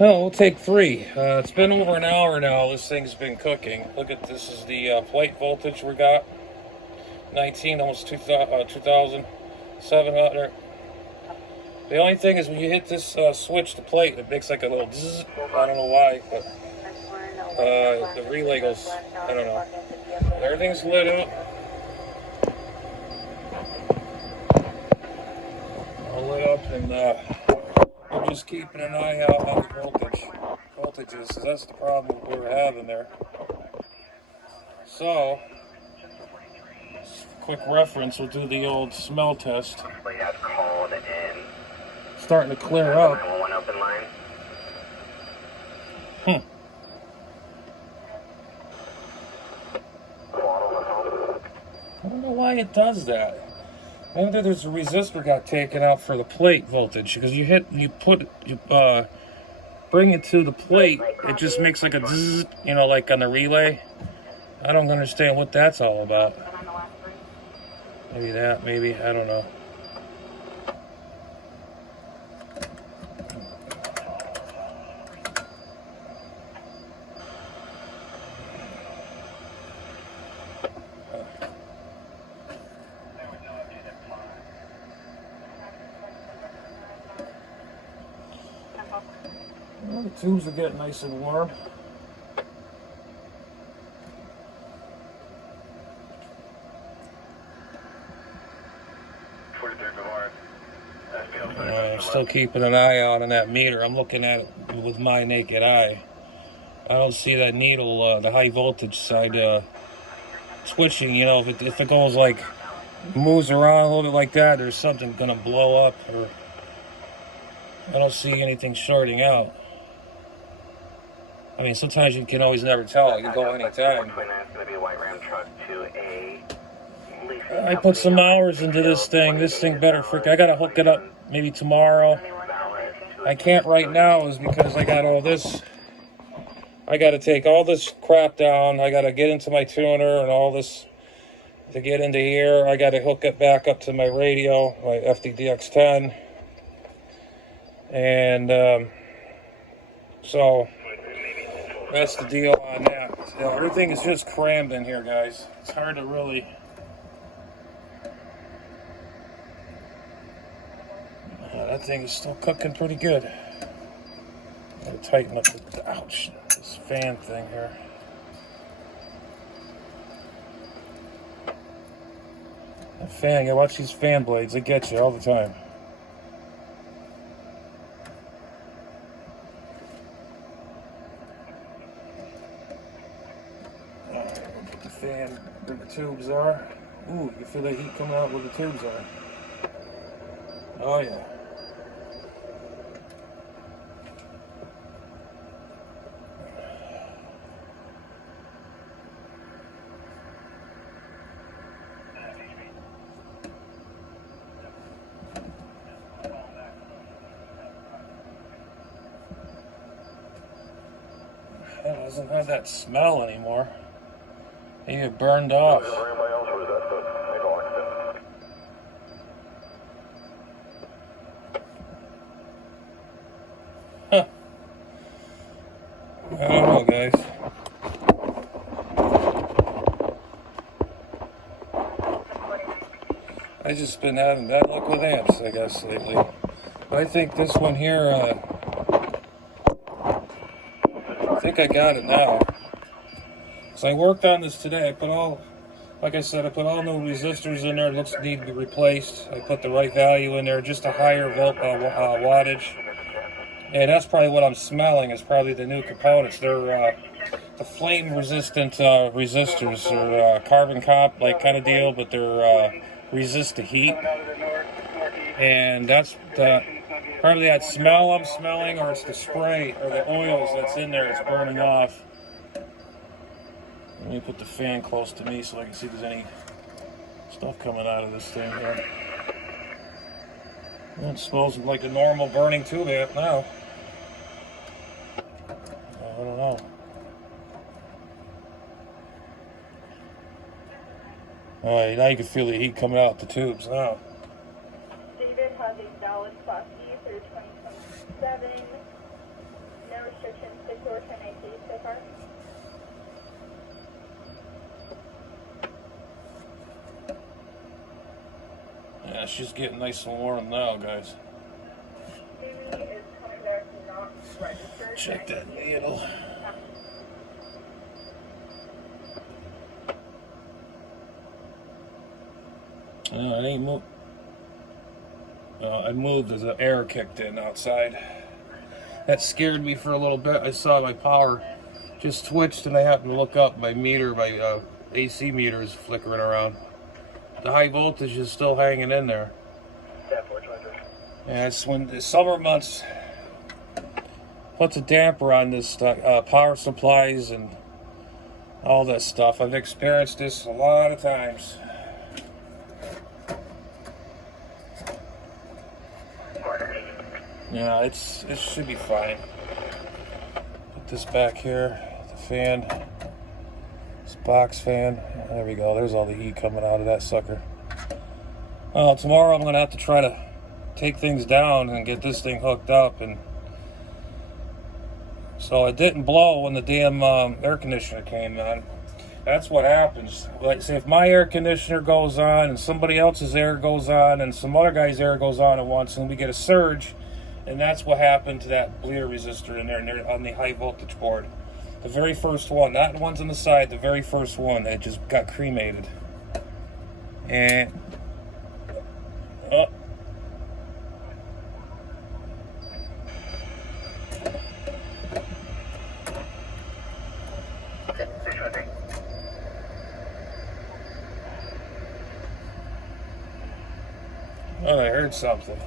Well, we'll take 3. It's been over an hour now. This thing's been cooking. Look at this is the plate voltage we got. 19, almost 2,700. The only thing is when you hit this switch to plate, it makes like a little zzz. I don't know why, but the relay goes, I don't know. Everything's lit up. All lit up, and I'm just keeping an eye out on the voltages, because that's the problem we're having there. So, quick reference, we'll do the old smell test. Starting to clear up. I don't know why it does that. Maybe there's a resistor got taken out for the plate voltage, because you bring it to the plate, it just makes like a zzz, you know, like on the relay. I don't understand what that's all about. Maybe that, maybe, I don't know. Well, the tubes are getting nice and warm. I'm still keeping an eye out on that meter. I'm looking at it with my naked eye. I don't see that needle, the high voltage side, twitching. You know, if it goes like, moves around a little bit like that, there's something gonna blow up, or I don't see anything shorting out. I mean, sometimes you can always never tell. It can go anytime. I put some hours into this thing. This thing better I gotta hook it up maybe tomorrow. I can't right now is because I got all this. I gotta take all this crap down. I gotta get into my tuner and all this to get into here. I gotta hook it back up to my radio, my FDDX10. And so that's the deal on that. You know, everything is just crammed in here, guys. It's hard to really. That thing is still cooking pretty good. Gotta tighten up this fan thing here. That fan, you watch these fan blades, they get you all the time. Put the fan where the tubes are. Ooh, you feel the heat coming out where the tubes are. Oh yeah. It doesn't have that smell anymore. It burned off. Huh. I don't know, guys. I just been having bad luck with amps, I guess, lately. But I think this one here, I think I got it now. So I worked on this today. I put all, like I said, I put all new resistors in there. It looks need to be replaced. I put the right value in there, just a higher wattage. And that's probably what I'm smelling is probably the new components. They're the flame-resistant resistors, or carbon comp like kind of deal, but they're resist the heat. And that's probably that smell I'm smelling, or it's the spray or the oils that's in there. It's burning off. Let me put the fan close to me so I can see if there's any stuff coming out of this thing here. Well, it smells like a normal burning tube amp now. I don't know. Alright, now you can feel the heat coming out the tubes now. David has a valid Class E through 2027. No Yeah, she's getting nice and warm now, guys. Check that needle. It ain't moved. I moved as the air kicked in outside. That scared me for a little bit. I saw my power just switched, and I happened to look up. My meter, my AC meter is flickering around. The high voltage is still hanging in there. Yeah, it's when the summer months puts a damper on this power supplies and all this stuff. I've experienced this a lot of times. Yeah, it should be fine. Put this back here, the fan, this box fan. There we go. There's all the heat coming out of that sucker. Well, tomorrow I'm gonna have to try to take things down and get this thing hooked up, and so it didn't blow when the damn air conditioner came on. That's what happens. Like, say if my air conditioner goes on and somebody else's air goes on and some other guy's air goes on at once, and we get a surge. And that's what happened to that bleeder resistor in there on the high voltage board. The very first one, not the ones on the side, the very first one, it just got cremated. And oh. Oh, I heard something.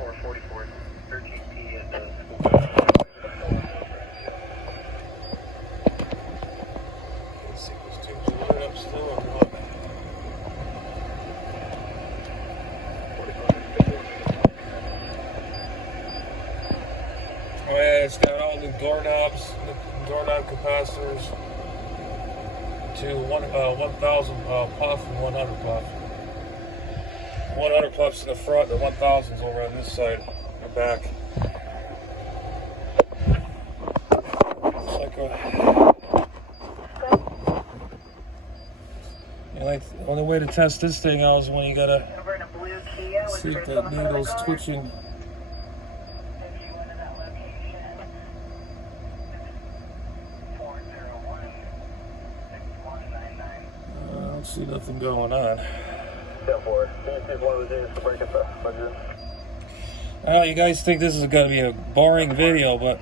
444, 13P at the school. Let's see, those tubes are lit up still or what? Oh yeah, it's got all new doorknobs, doorknob capacitors to 1,000 puff and 100 puff. 100 puffs in the front, the 1,000's over on this side, in the back. It's like the only way to test this thing out is when you gotta see if that needle's twitching. I don't see nothing going on. Well, you guys think this is going to be a boring video, but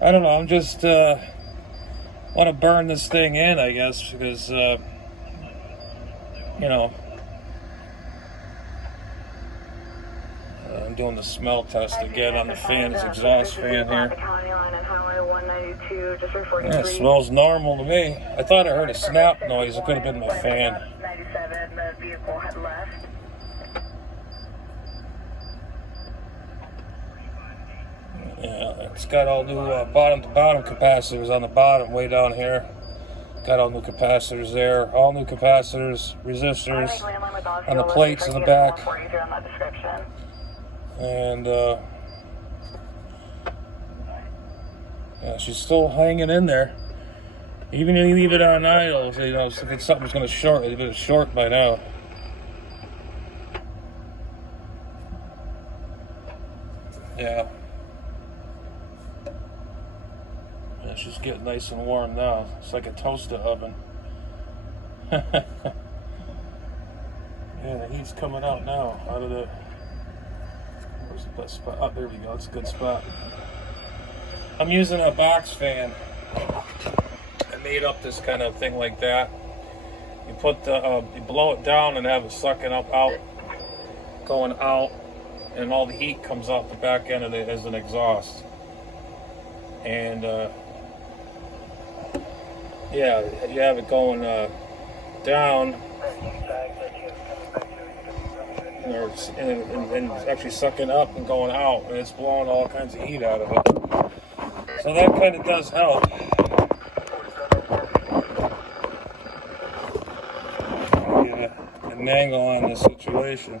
I don't know. I'm just want to burn this thing in, I guess, because you know, I'm doing the smell test again on the fan, this exhaust fan here. Yeah, it smells normal to me. I thought I heard a snap noise. It could have been my fan. The vehicle had left. Yeah, it's got all new bottom-to-bottom capacitors on the bottom, way down here. Got all new capacitors there, all new capacitors, resistors on the plates in the back. And yeah, she's still hanging in there. Even if you leave it on idle, you know, if it's something's going to short, it's been short by now. Yeah. Yeah, she's getting nice and warm now. It's like a toaster oven. Yeah, the heat's coming out now, out of the... Where's the best spot? Oh, there we go. It's a good spot. I'm using a box fan. I made up this kind of thing like that. You put the, you blow it down and have it sucking up out, going out, and all the heat comes off the back end of it as an exhaust. And yeah, you have it going down, and it's actually sucking up and going out, and it's blowing all kinds of heat out of it. So that kind of does help. Yeah, and an angle on this situation.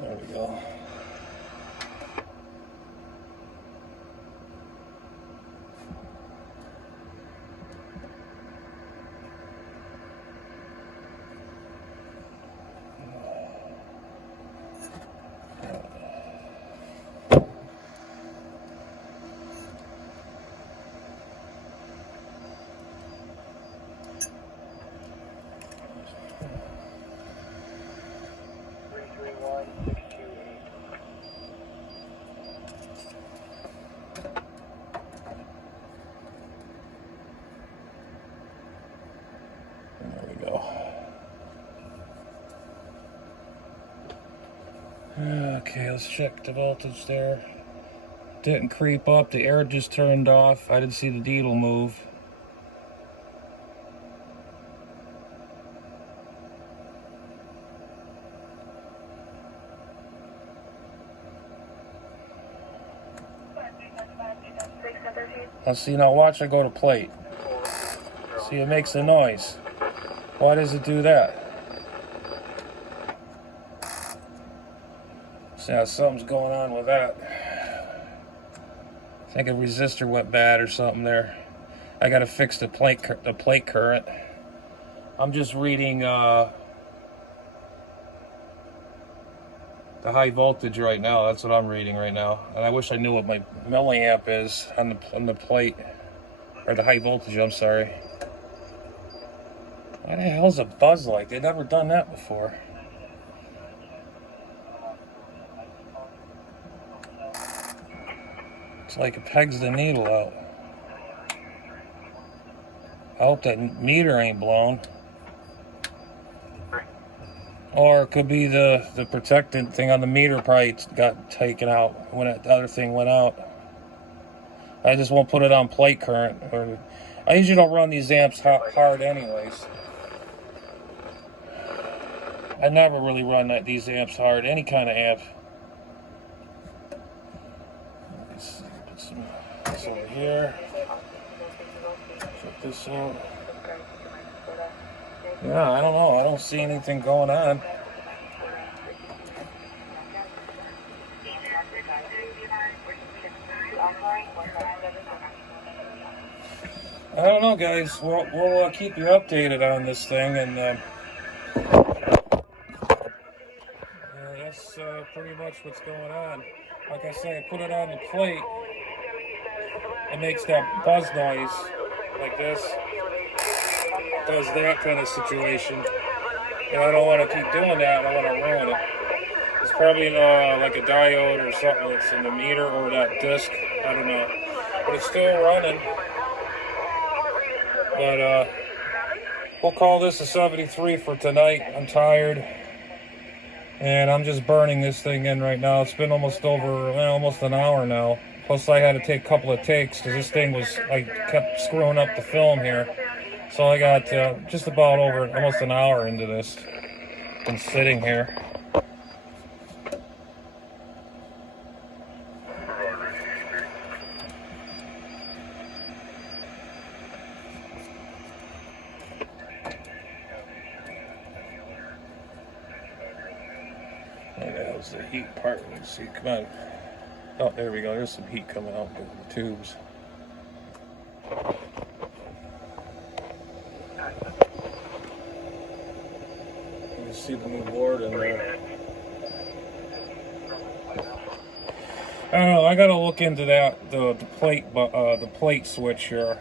There we go. There we go. Okay, let's check the voltage there. Didn't creep up, the air just turned off. I didn't see the needle move. Let's see, now watch I go to plate. See, it makes a noise. Why does it do that? See how something's going on with that. I think a resistor went bad or something there. I gotta fix the plate current. I'm just reading the high voltage right now. That's what I'm reading right now. And I wish I knew what my milliamp is on the plate, or the high voltage. I'm sorry. Why the hell's a buzz like? They've never done that before. It's like it pegs the needle out. I hope that meter ain't blown. Or it could be the protectant thing on the meter probably got taken out when the other thing went out. I just won't put it on plate current. Or I usually don't run these amps hard anyways. I never really run these amps hard, any kind of amp. Let's put some this over here. Put this in. Yeah, I don't know. I don't see anything going on. I don't know, guys. We'll keep you updated on this thing, and that's pretty much what's going on. Like I say, I put it on the plate. It makes that buzz noise like this. Does that kind of situation. And I don't want to keep doing that. I don't want to ruin it. It's probably like a diode or something that's in the meter or that disc. I don't know. But it's still running. But we'll call this a 73 for tonight. I'm tired. And I'm just burning this thing in right now. It's been almost an hour now. Plus I had to take a couple of takes because this thing I kept screwing up the film here. So I got just about almost an hour into this. Been sitting here. That was the heat part. Let's see, come on. Oh, there we go. There's some heat coming out of the tubes. You see the new board in there. I don't know. I gotta look into that the plate switch here.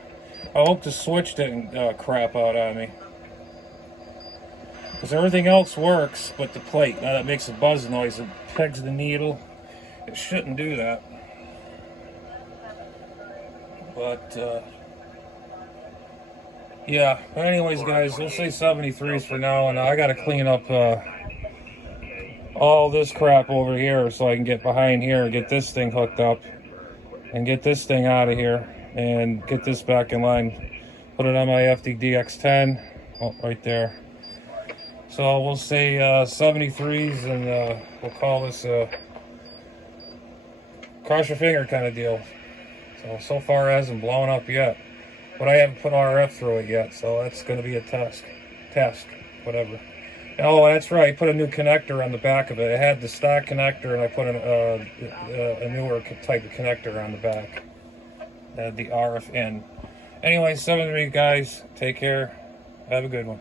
I hope the switch didn't crap out on me. Because everything else works, but the plate. Now that makes a buzz noise. It pegs the needle. It shouldn't do that. But, yeah. But anyways, guys, we'll say 73s for now. And I got to clean up all this crap over here so I can get behind here and get this thing hooked up. And get this thing out of here. And get this back in line. Put it on my FDDX10. Oh, right there. So we'll say 73s, and we'll call this a cross your finger kind of deal. So far it hasn't blown up yet. but I haven't put RF through it yet, so that's going to be a test, whatever. Oh, that's right. I put a new connector on the back of it. It had the stock connector, and I put a newer type of connector on the back. The RF in. Anyway, 7-3 guys. Take care. Have a good one.